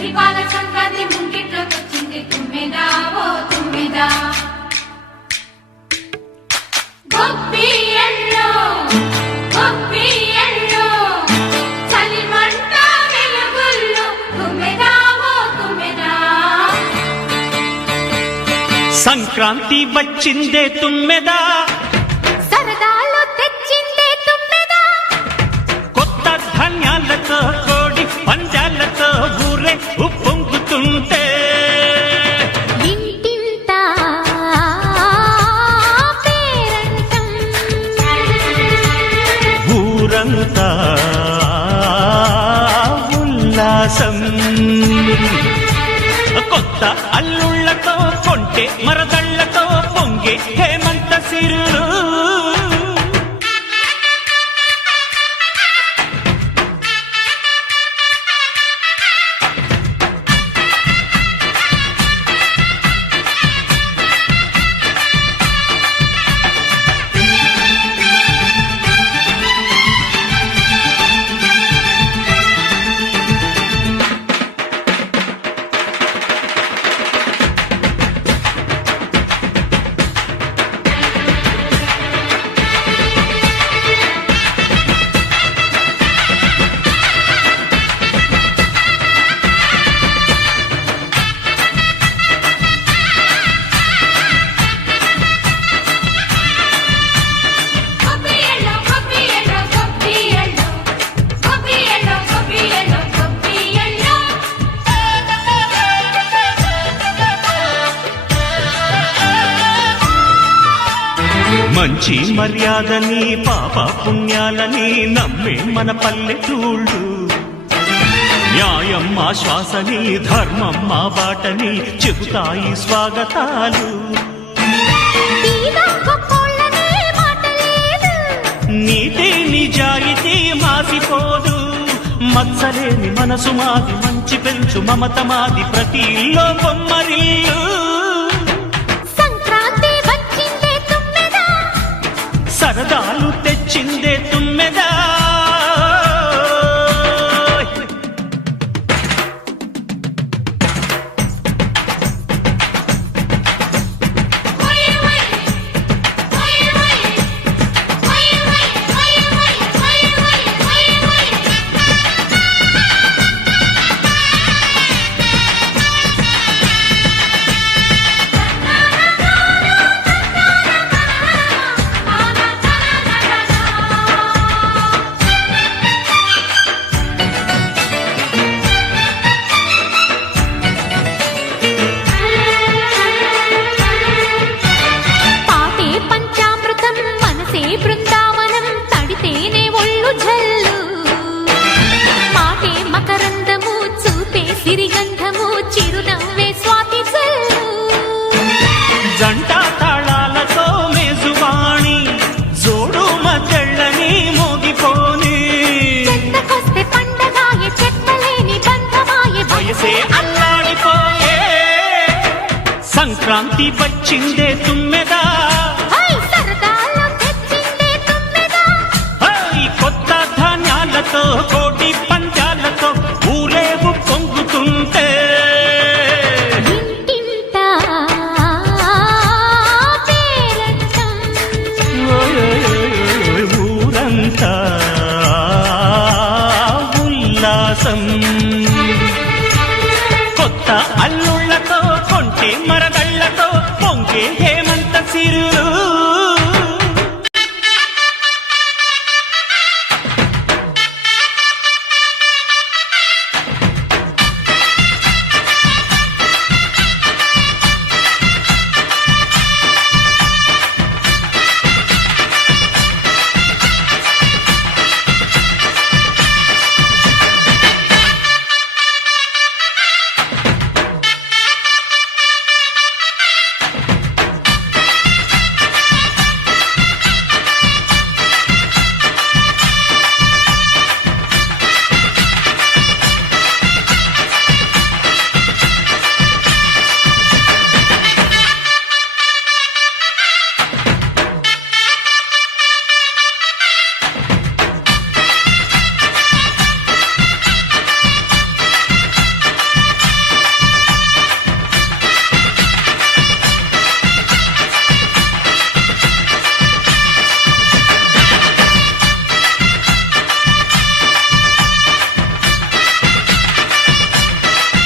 మురిపాల సంక్రాంతి ముంగిట్లోకొచ్చింది తుమ్మెదా ఓ తుమ్మెదా గొప్పియల్లో గొప్పియల్లో చలిమంట వెలుగుల్లో తుమ్మెదా ఓ తుమ్మెదా సంక్రాంతి వచ్చిందే తుమ్మెదా సరదాలో తెచ్చిందే తుమ్మెదా కొత్త ధాన్యాలతో కోడి పంజాలతో ఊరే ఉప్పొంగుతుంటే ఇంటింత పేరంటం ఊరంతా ఉల్లాసం కొత్త అల్లుళ్లతో కొంటే మరదళ్లతో పొంగే హేమంత సిరులు గొప్పియల్లో గొప్పియల్లో గొప్పియల్లో గొప్పియల్లో గొప్పియల్లో గొప్పియల్లో మంచి మర్యాదని పాప పుణ్యాలని నమ్మే మన పల్లెటూళ్ళు న్యాయం మా శ్వాసని ధర్మం మా బాటని చెబుతాయి స్వాగతాలు తీగా గొప్పోళ్ళనే మాట లేదు నీతి నిజాయితీ మాసిపోదు మత్సలేని మనసు మాది మంచి పెంచు మమత మాది ప్రతి ఇల్లో బొమ్మరిల్లు సంక్రాంతి వచ్చిందే తుమ్మెదా సరదాలు తెచ్చిందే తుమ్మెదా ఓయ్ ఓయ్ ఓయ్ ఓయ్ ఓయ్ ఓయ్ ఓయ్ ఓయ్ పాటే పంచామృతం మనసే బృందావనం తడితేనే ఒళ్ళు జల్లు మాటే మకరందము చూపే సిరిగంధము చిరునవ్వే స్వాతి జల్లు జంట తాళాలతో మేజువాణి జోడు మద్దళ్ళని మోగిపోని చెత్తకొస్తే పండగాయే చెత్తలేని బంధమాయే వయసే అల్లాడిపోయే సంక్రాంతి వచ్చిందే తుమ్మెదా హై సరదాలో తెచ్చిందే తుమ్మెదా హై కొత్త ధాన్యాలతో కోటి పంజాలతో ఊరేగు పొంగుతుంటే ఇంటింత పేరంటం ఊరంతా ఉల్లాసం కొత్త అల్లుళ్లతో కొంటే మరదళ్లతో పొంగే